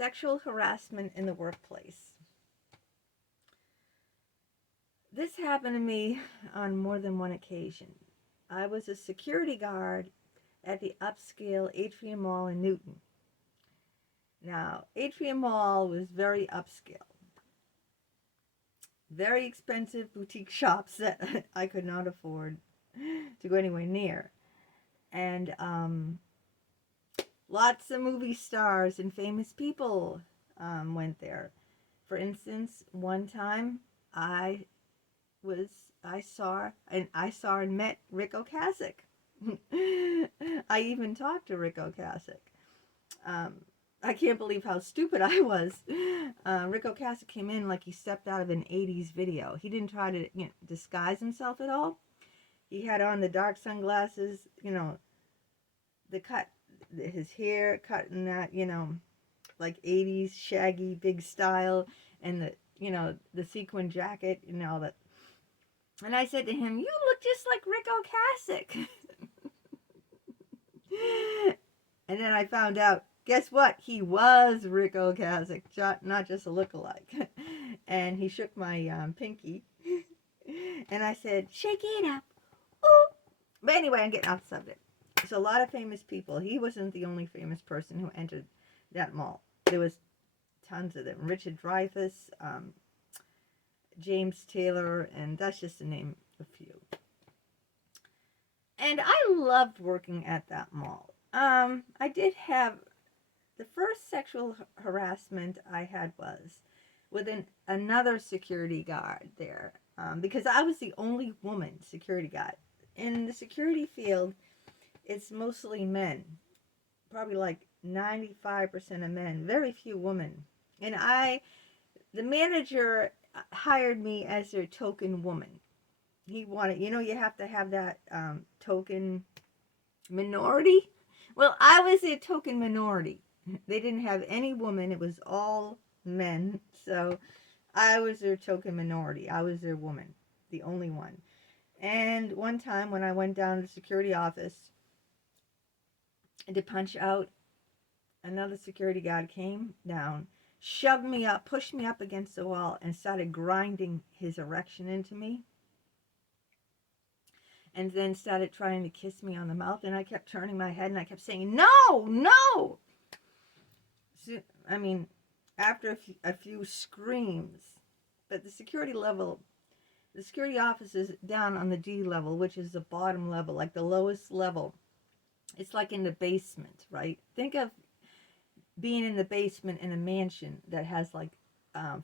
Sexual harassment in the workplace. This happened to me on more than one occasion. I was a security guard at the upscale Atrium Mall in Newton. Now, Atrium Mall was very upscale. Very expensive boutique shops that I could not afford to go anywhere near. And lots of movie stars and famous people went there. For instance, one time I saw and met Rick Ocasek. I even talked to Rick Ocasek. I can't believe how stupid I was. Rick Ocasek came in like he stepped out of an 80s video. He didn't try to disguise himself at all. He had on the dark sunglasses, his hair cut in that, like 80s shaggy big style, and the sequin jacket and all that. And I said to him, "You look just like Rick Ocasek." And then I found out, guess what? He was Rick Ocasek, not just a lookalike. And he shook my pinky. And I said, "Shake it up." Ooh. But anyway, I'm getting off the subject. So a lot of famous people. He wasn't the only famous person who entered that mall. There was tons of them. Richard Dreyfuss, James Taylor, and that's just to name a few. And I loved working at that mall. I did have, the first sexual harassment I had was with another security guard there, because I was the only woman security guard. In the security field, it's mostly men, probably like 95% of men, very few women. And the manager hired me as their token woman. He wanted, you have to have that token minority. Well, I was a token minority. They didn't have any woman. It was all men. So I was their token minority. I was their woman, the only one. And one time when I went down to the security office to punch out, another security guard came down, shoved me up, pushed me up against the wall, and started grinding his erection into me. And then started trying to kiss me on the mouth. And I kept turning my head and I kept saying, "No, no!" So, I mean, after a few screams. But the security office is down on the D level, which is the bottom level, like the lowest level. It's like in the basement, right? Think of being in the basement in a mansion that has like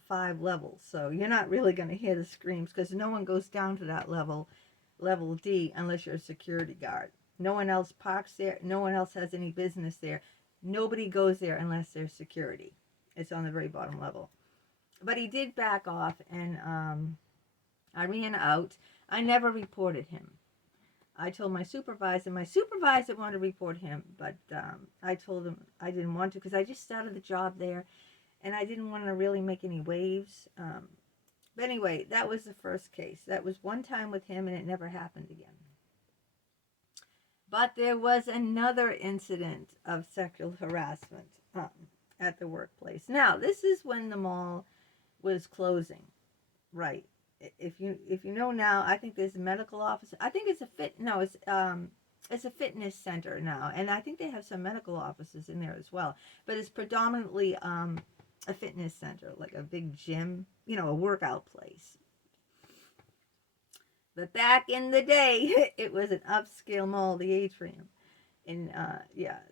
5 levels. So you're not really going to hear the screams because no one goes down to that level D, unless you're a security guard. No one else parks there. No one else has any business there. Nobody goes there unless there's security. It's on the very bottom level. But he did back off, and I ran out. I never reported him. I told my supervisor. My supervisor wanted to report him, but I told him I didn't want to because I just started the job there, and I didn't want to really make any waves. But anyway, that was the first case. That was one time with him, and it never happened again. But there was another incident of sexual harassment at the workplace. Now, this is when the mall was closing, right? If you know now, I think there's a medical office. I think it's it's a fitness center now, and I think they have some medical offices in there as well. But it's predominantly a fitness center, like a big gym, a workout place. But back in the day, it was an upscale mall, the Atrium. And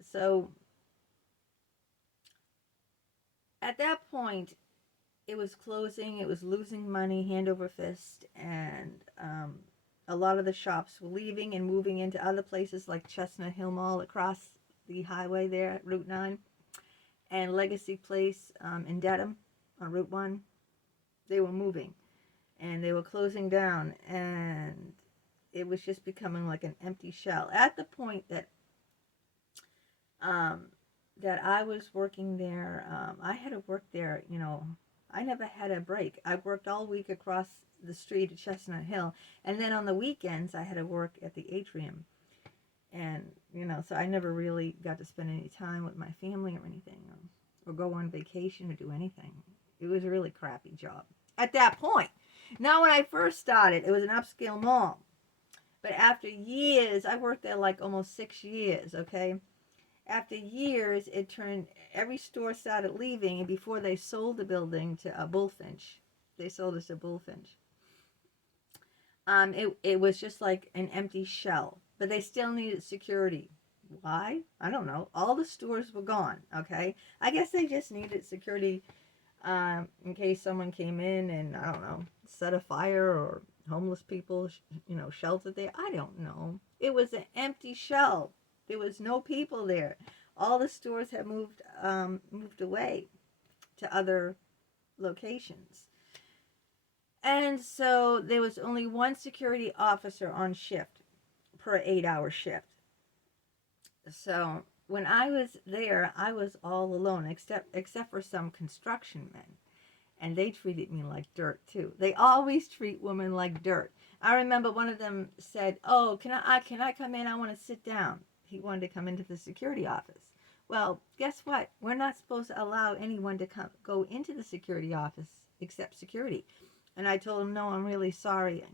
so at that point, it was closing, it was losing money hand over fist, and a lot of the shops were leaving and moving into other places like Chestnut Hill Mall across the highway there at Route 9. And Legacy Place in Dedham on Route 1, they were moving, and they were closing down, and it was just becoming like an empty shell. At the point that I was working there, I had to work there, I never had a break. I worked all week across the street at Chestnut Hill, and then on the weekends I had to work at the Atrium. And, so I never really got to spend any time with my family or anything. or go on vacation or do anything. It was a really crappy job at that point. Now, when I first started, it was an upscale mall. But after years, I worked there like almost 6 years, okay? After years, it turned, every store started leaving, and before they sold the building to a Bullfinch, they sold us a Bullfinch. It was just like an empty shell, but they still needed security. Why? I don't know. All the stores were gone, okay? I guess they just needed security in case someone came in and, I don't know, set a fire, or homeless people, sheltered there. I don't know. It was an empty shell. There was no people there. All the stores had moved away to other locations. And so there was only one security officer on shift per 8-hour shift. So when I was there, I was all alone, except for some construction men. And they treated me like dirt, too. They always treat women like dirt. I remember one of them said, "Oh, can I come in? I want to sit down." He wanted to come into the security office. Well, guess what? We're not supposed to allow anyone to go into the security office except security. And I told him, "No, I'm really sorry.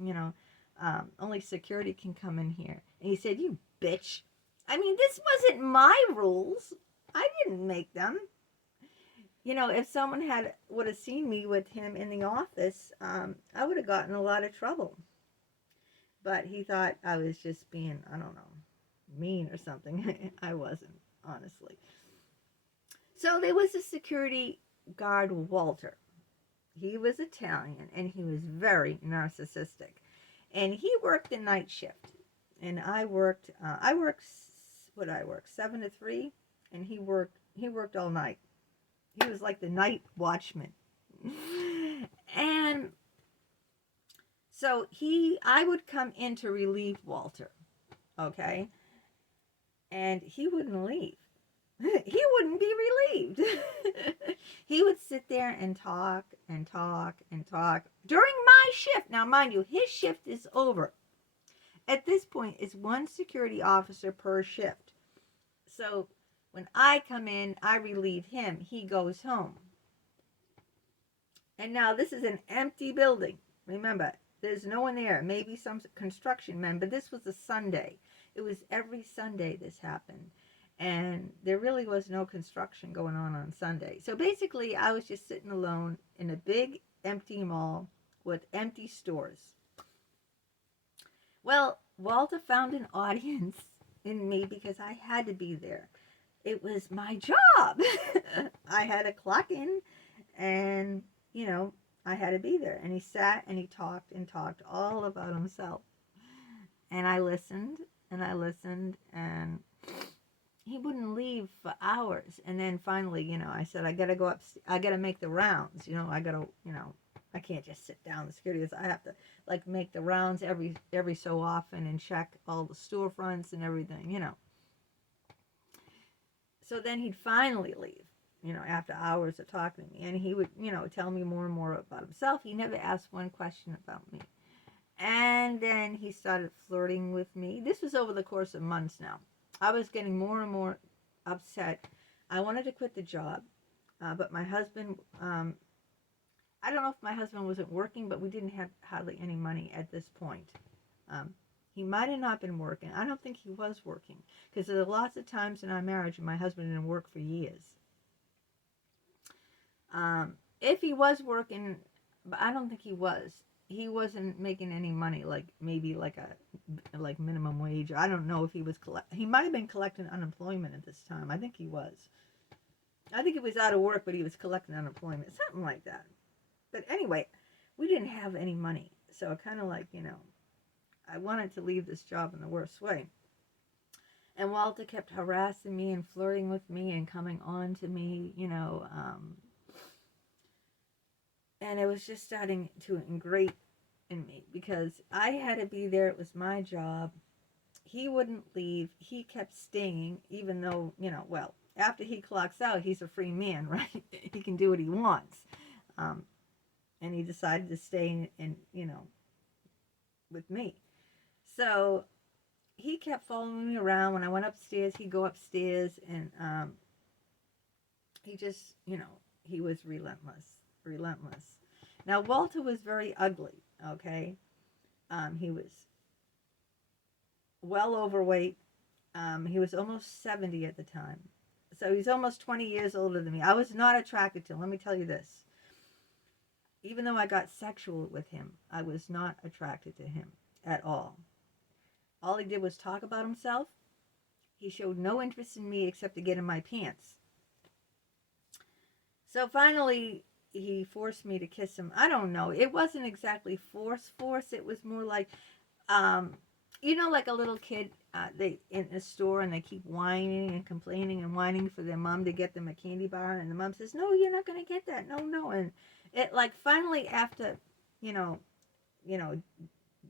Only security can come in here." And he said, "You bitch. I mean, this wasn't my rules. I didn't make them." If someone would have seen me with him in the office, I would have gotten a lot of trouble. But he thought I was just being, I don't know, mean or something. I wasn't, honestly. So there was a security guard, Walter. He was Italian, and he was very narcissistic. And he worked the night shift. And I worked 7 to 3, and he worked all night. He was like the night watchman. And so I would come in to relieve Walter, okay? And he wouldn't leave. He wouldn't be relieved. He would sit there and talk and talk and talk during my shift. Now, mind you, his shift is over. At this point, it's one security officer per shift. So when I come in, I relieve him. He goes home. And now this is an empty building. Remember, there's no one there. Maybe some construction men, but this was a Sunday. It was every Sunday this happened. And there really was no construction going on Sunday. So basically, I was just sitting alone in a big empty mall with empty stores. Well, Walter found an audience in me because I had to be there. It was my job. I had to clock in, and, I had to be there. And he sat and he talked and talked all about himself. And I listened, and and he wouldn't leave for hours. And then finally, I said, I got to go up, I got to make the rounds. I got to, I can't just sit down. The security is, I have to, make the rounds every so often and check all the storefronts and everything, So then he'd finally leave, after hours of talking to me. And he would, tell me more and more about himself. He never asked one question about me. And then he started flirting with me. This was over the course of months now. I was getting more and more upset. I wanted to quit the job, but my husband, I don't know if my husband wasn't working, but we didn't have hardly any money at this point. He might have not been working. I don't think he was working, because there were lots of times in our marriage my husband didn't work for years. If he was working, but I don't think he was. He wasn't making any money, maybe like minimum wage. I don't know if he was he might have been collecting unemployment at this time. I think he was. I think he was out of work, but he was collecting unemployment, something like that. But anyway, we didn't have any money, so kind of I wanted to leave this job in the worst way. And Walter kept harassing me and flirting with me and coming on to me, and it was just starting to ingrate in me because I had to be there. It was my job. He wouldn't leave. He kept staying, even though, after he clocks out, he's a free man, right? He can do what he wants. And he decided to stay with me. So he kept following me around. When I went upstairs, he'd go upstairs, and he just, he was relentless, relentless. Now, Walter was very ugly, okay? He was well overweight. He was almost 70 at the time. So he's almost 20 years older than me. I was not attracted to him. Let me tell you this. Even though I got sexual with him, I was not attracted to him at all. All he did was talk about himself. He showed no interest in me except to get in my pants. So finally, he forced me to kiss him. I don't know. It wasn't exactly force. It was more like, like a little kid, they in a store and they keep whining and complaining and whining for their mom to get them a candy bar, and the mom says, "No, you're not going to get that. No." And it like finally after, you know,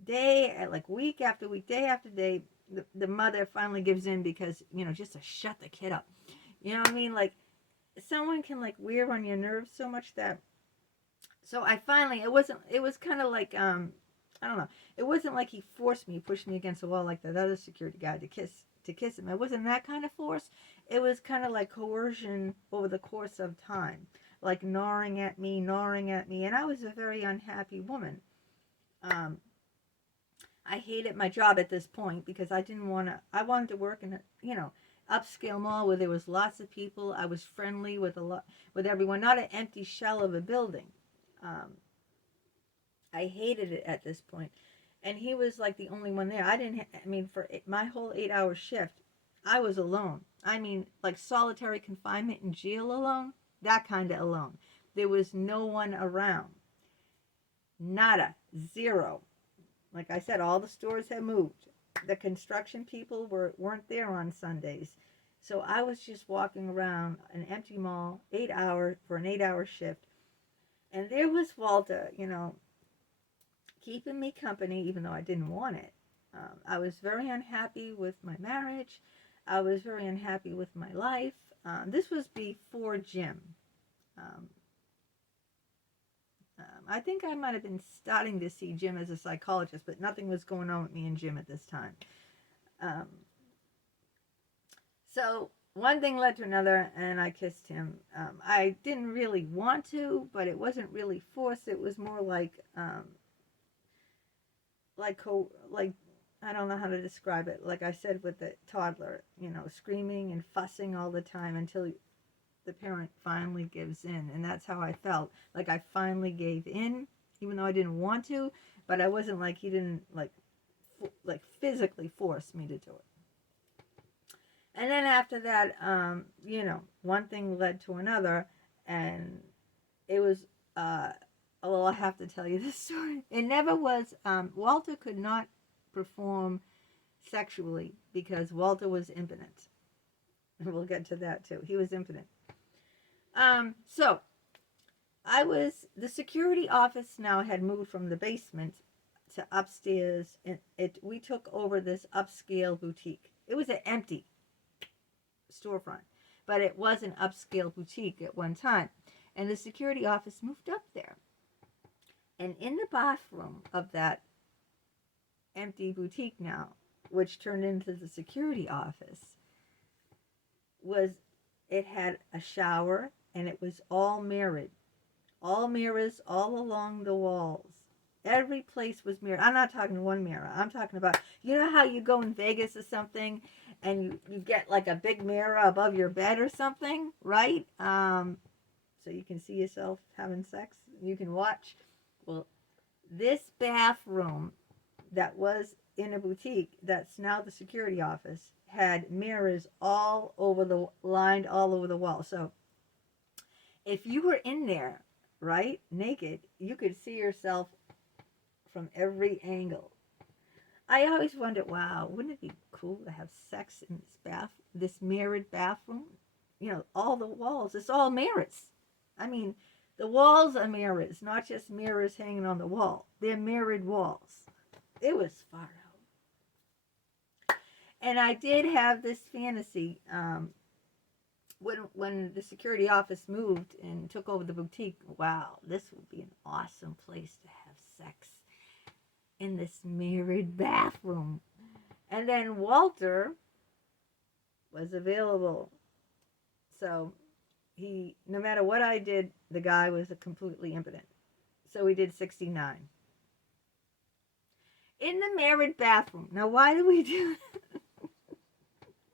day like week after week, day after day, the mother finally gives in because just to shut the kid up. You know what I mean? Like someone can like wear on your nerves so much that. So I finally, it was kind of like I don't know. It wasn't like he forced me, pushed me against the wall like that other security guard to kiss him. It wasn't that kind of force. It was kind of like coercion over the course of time, like gnawing at me, and I was a very unhappy woman. I hated my job at this point because I wanted to work in a, upscale mall where there was lots of people. I was friendly with everyone, not an empty shell of a building. I hated it at this point. And he was like the only one there. For my whole 8-hour shift, I was alone. I mean, like solitary confinement in jail alone, that kind of alone. There was no one around. Nada. Zero. Like I said, all the stores had moved. The construction people weren't there on Sundays. So I was just walking around an empty mall, for an 8-hour shift. And there was Walter, keeping me company, even though I didn't want it. I was very unhappy with my marriage. I was very unhappy with my life. This was before Jim. I think I might have been starting to see Jim as a psychologist, but nothing was going on with me and Jim at this time. So one thing led to another, and I kissed him. I didn't really want to, but it wasn't really forced. It was more like I don't know how to describe it. Like I said with the toddler, screaming and fussing all the time until the parent finally gives in. And that's how I felt. Like I finally gave in, even though I didn't want to, but I wasn't like he didn't like physically force me to do it. And then after that, one thing led to another, and it was, well, I have to tell you this story. It never was, Walter could not perform sexually because Walter was impotent. And we'll get to that too. He was impotent. So, the security office now had moved from the basement to upstairs, and we took over this upscale boutique. It was an empty storefront, but it was an upscale boutique at one time. And the security office moved up there. And in the bathroom of that empty boutique now, which turned into the security office, it had a shower, and it was all mirrored. All mirrors all along the walls. Every place was mirrored. I'm not talking one mirror. I'm talking about, how you go in Vegas or something and you get like a big mirror above your bed or something, right? So you can see yourself having sex. You can watch. Well, this bathroom that was in a boutique that's now the security office had mirrors lined all over the wall. So if you were in there, right, naked, you could see yourself from every angle. I always wondered, wow, wouldn't it be cool to have sex in this mirrored bathroom? All the walls, it's all mirrors. I mean, the walls are mirrors, not just mirrors hanging on the wall. They're mirrored walls. It was far out. And I did have this fantasy, when the security office moved and took over the boutique. Wow, this would be an awesome place to have sex, in this mirrored bathroom. And then Walter was available. So no matter what I did, the guy was completely impotent. So we did 69. In the married bathroom. Now, why do we do that?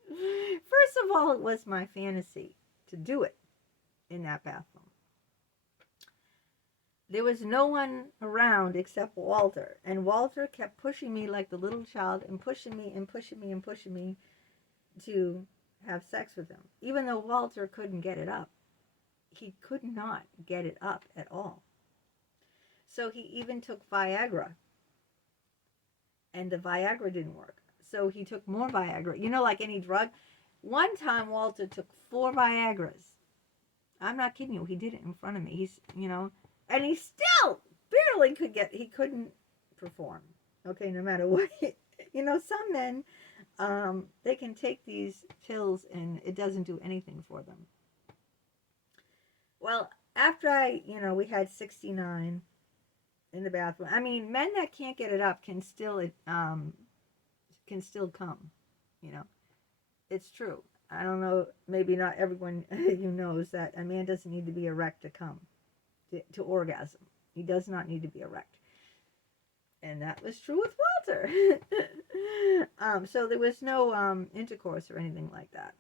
First of all, it was my fantasy to do it in that bathroom. There was no one around except Walter, and Walter kept pushing me like the little child and pushing me and pushing me and pushing me to have sex with him. Even though Walter couldn't get it up. He could not get it up at all. So he even took Viagra, and the Viagra didn't work. So he took more Viagra. You know, like any drug. One time Walter took 4 Viagras. I'm not kidding you. He did it in front of me. He's, and he still barely he couldn't perform. Okay, no matter what. Some men, they can take these pills and it doesn't do anything for them. Well, after we had 69 in the bathroom. I mean, men that can't get it up can still come. It's true. I don't know. Maybe not everyone knows that a man doesn't need to be erect to come, to orgasm. He does not need to be erect. And that was true with Walter. So there was no intercourse or anything like that.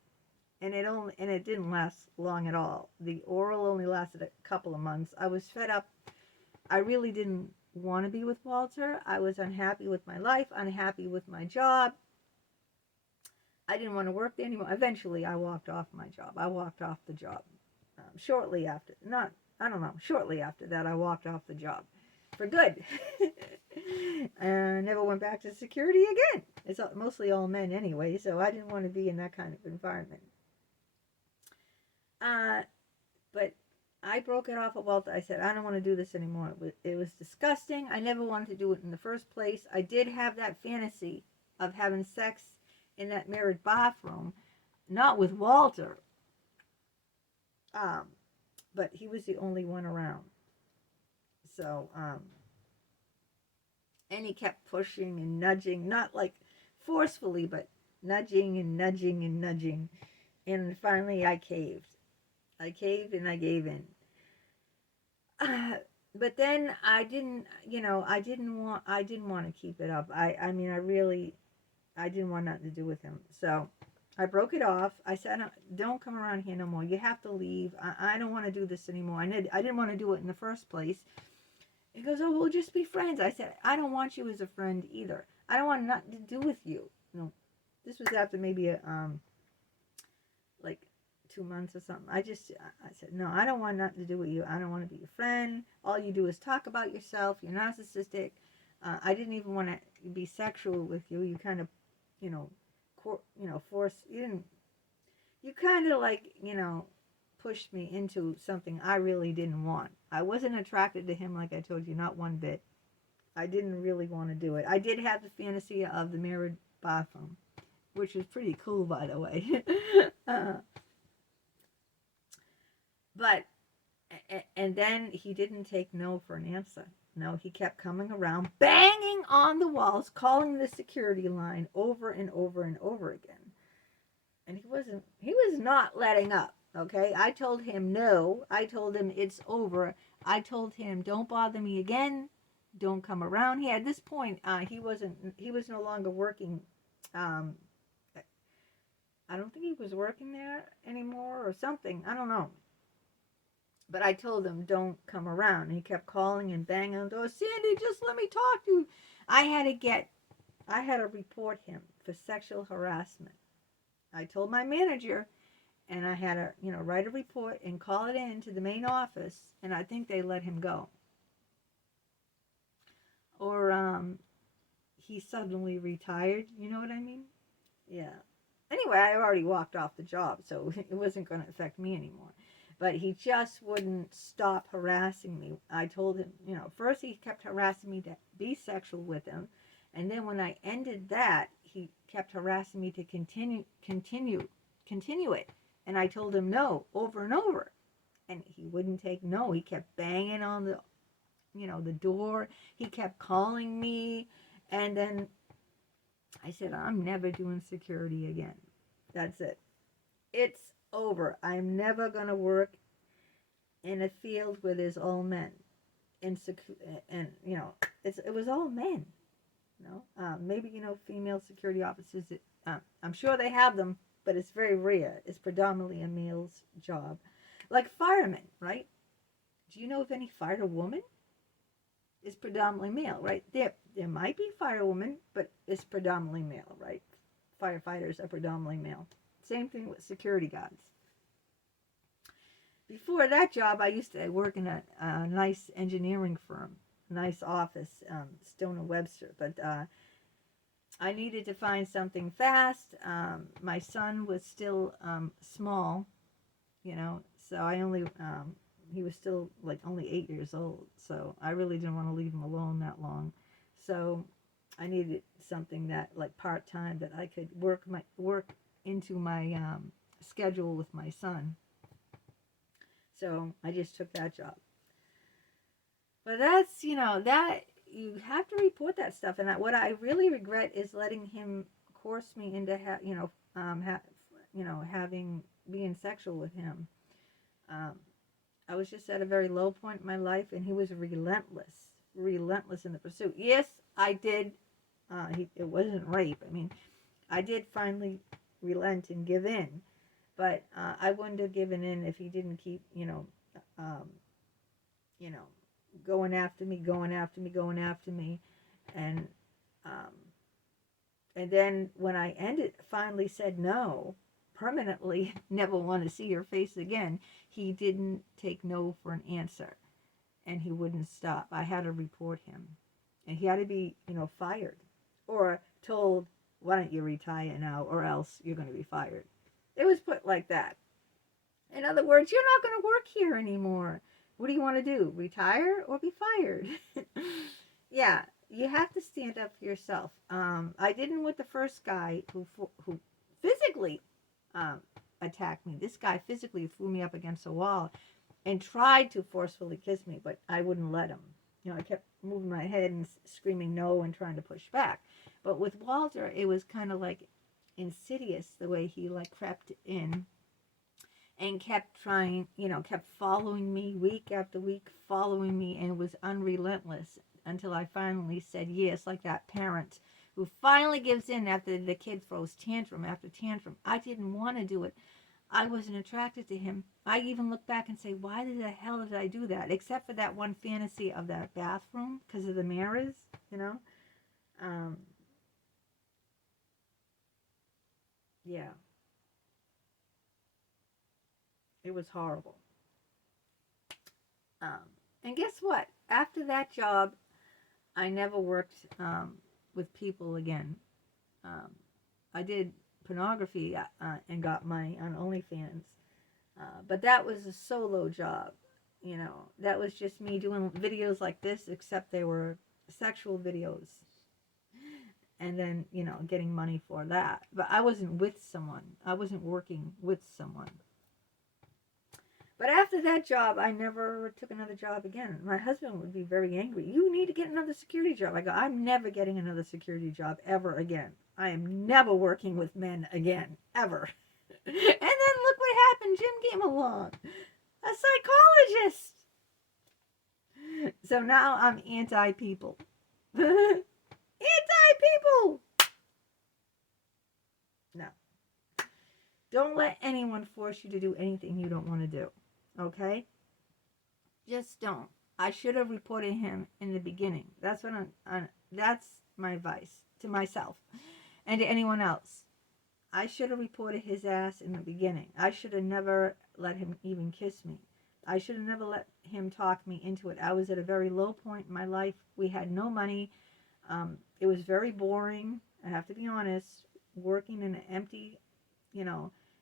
And it didn't last long at all. The oral only lasted a couple of months. I was fed up. I really didn't want to be with Walter. I was unhappy with my life, unhappy with my job. I didn't want to work there anymore. Eventually, I walked off my job. I walked off the job. Shortly after that, I walked off the job for good. And never went back to security again. It's mostly all men anyway, so I didn't want to be in that kind of environment. But I broke it off of Walter. I said, I don't want to do this anymore. It was disgusting. I never wanted to do it in the first place. I did have that fantasy of having sex in that married bathroom, not with Walter. But he was the only one around. So, and he kept pushing and nudging, not like forcefully, but nudging and nudging and nudging. And finally I caved. I caved and I gave in. But then I didn't want to keep it up. I didn't want nothing to do with him. So I broke it off. I said, don't come around here no more. You have to leave. I don't want to do this anymore. I didn't want to do it in the first place. He goes, oh, we'll just be friends. I said, I don't want you as a friend either. I don't want nothing to do with you. This was after maybe like 2 months or something. I said, no, I don't want nothing to do with you. I don't want to be your friend. All you do is talk about yourself. You're narcissistic. I didn't even want to be sexual with you. You kind of, force. You kind of like, pushed me into something I really didn't want. I wasn't attracted to him, like I told you, not one bit. I didn't really want to do it. I did have the fantasy of the married bathroom, which is pretty cool, by the way. But, and then he didn't take no for an answer. No, he kept coming around, banging on the walls, calling the security line over and over and over again. And he was not letting up, okay? I told him no. I told him it's over. I told him don't bother me again. Don't come around here. At this point, he was no longer working. I don't think he was working there anymore or something. I don't know. But I told him, don't come around. And he kept calling and banging on the door. Sandy, just let me talk to you. I had to report him for sexual harassment. I told my manager, and I had to, write a report and call it in to the main office. And I think they let him go. Or he suddenly retired. You know what I mean? Yeah. Anyway, I already walked off the job, so it wasn't going to affect me anymore. But he just wouldn't stop harassing me. I told him, first he kept harassing me to be sexual with him. And then when I ended that, he kept harassing me to continue it. And I told him no, over and over. And he wouldn't take no. He kept banging on the door. He kept calling me. And then I said, I'm never doing security again. That's it. It's over. I'm never going to work in a field where there's all men. And you know, it was all men. You know, maybe, you know, female security officers. I'm sure they have them, but it's very rare. It's predominantly a male's job. Like firemen, right? Do you know of any firewoman? It's predominantly male, right? There might be firewomen, but it's predominantly male, right? Firefighters are predominantly male. Same thing with security guards. Before that job, I used to work in a nice engineering firm, nice office, Stone and Webster. But I needed to find something fast. My son was still small, you know, so I only, he was still like only 8 years old. So I really didn't want to leave him alone that long. So I needed something that like part-time that I could work into my schedule with my son. So I just took that job. But that's, you know, that you have to report that stuff. And what I really regret is letting him coerce me into, being sexual with him. I was just at a very low point in my life, and he was relentless in the pursuit. Yes, I did. It wasn't rape. I mean, I did finally relent and give in. But I wouldn't have given in if he didn't keep, going after me. And then when I finally said no, permanently, never want to see your face again, he didn't take no for an answer. And he wouldn't stop. I had to report him. And he had to be, fired. Or told, why don't you retire now, or else you're going to be fired. It was put like that. In other words, you're not going to work here anymore. What do you want to do? Retire or be fired? Yeah, you have to stand up for yourself. I didn't with the first guy who physically attacked me. This guy physically threw me up against a wall and tried to forcefully kiss me, but I wouldn't let him. I kept moving my head and screaming no and trying to push back. But with Walter, it was kind of like insidious the way he crept in and kept trying, kept following me week after week, following me, and was unrelentless until I finally said yes, like that parent who finally gives in after the kid throws tantrum after tantrum. I didn't want to do it. I wasn't attracted to him. I even look back and say, why the hell did I do that? Except for that one fantasy of that bathroom because of the mirrors, Yeah. It was horrible. And guess what? After that job, I never worked with people again. I did pornography and got money on OnlyFans. But that was a solo job. That was just me doing videos like this, except they were sexual videos. And then, getting money for that. But I wasn't with someone. I wasn't working with someone. But after that job, I never took another job again. My husband would be very angry. You need to get another security job. I go, I'm never getting another security job ever again. I am never working with men again, ever. And then look what happened. Jim came along. A psychologist. So now I'm anti-people. Anti-people! No. Don't let anyone force you to do anything you don't want to do. Okay? Just don't. I should have reported him in the beginning. That's what that's my advice to myself and to anyone else. I should have reported his ass in the beginning. I should have never let him even kiss me. I should have never let him talk me into it. I was at a very low point in my life. We had no money. It was very boring. I have to be honest. Working in an empty,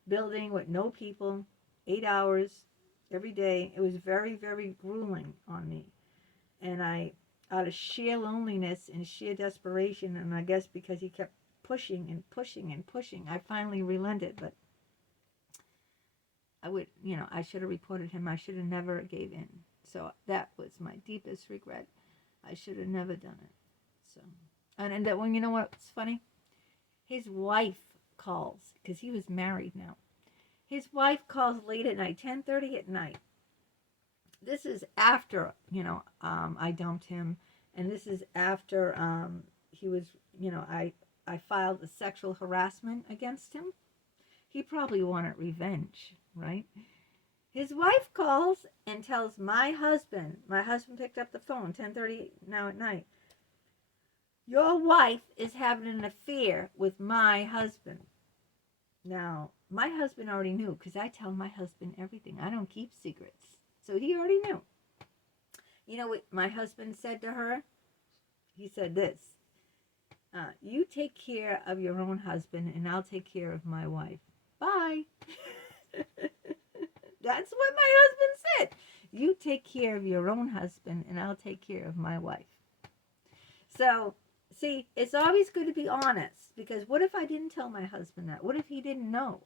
building with no people, 8 hours every day. It was very, very grueling on me. And out of sheer loneliness and sheer desperation, and I guess because he kept pushing and pushing and pushing, I finally relented. But I should have reported him. I should have never gave in. So that was my deepest regret. I should have never done it. So, and that one, what's funny? His wife calls, because he was married now. His wife calls late at night, 10:30 at night. This is after, I dumped him. And this is after he was, I filed a sexual harassment against him. He probably wanted revenge, right? His wife calls and tells my husband picked up the phone, 10:30 now at night. Your wife is having an affair with my husband. Now, my husband already knew because I tell my husband everything. I don't keep secrets. So he already knew. You know what my husband said to her? He said this. You take care of your own husband and I'll take care of my wife. Bye. That's what my husband said. You take care of your own husband and I'll take care of my wife. So, see, it's always good to be honest, because what if I didn't tell my husband that? What if he didn't know?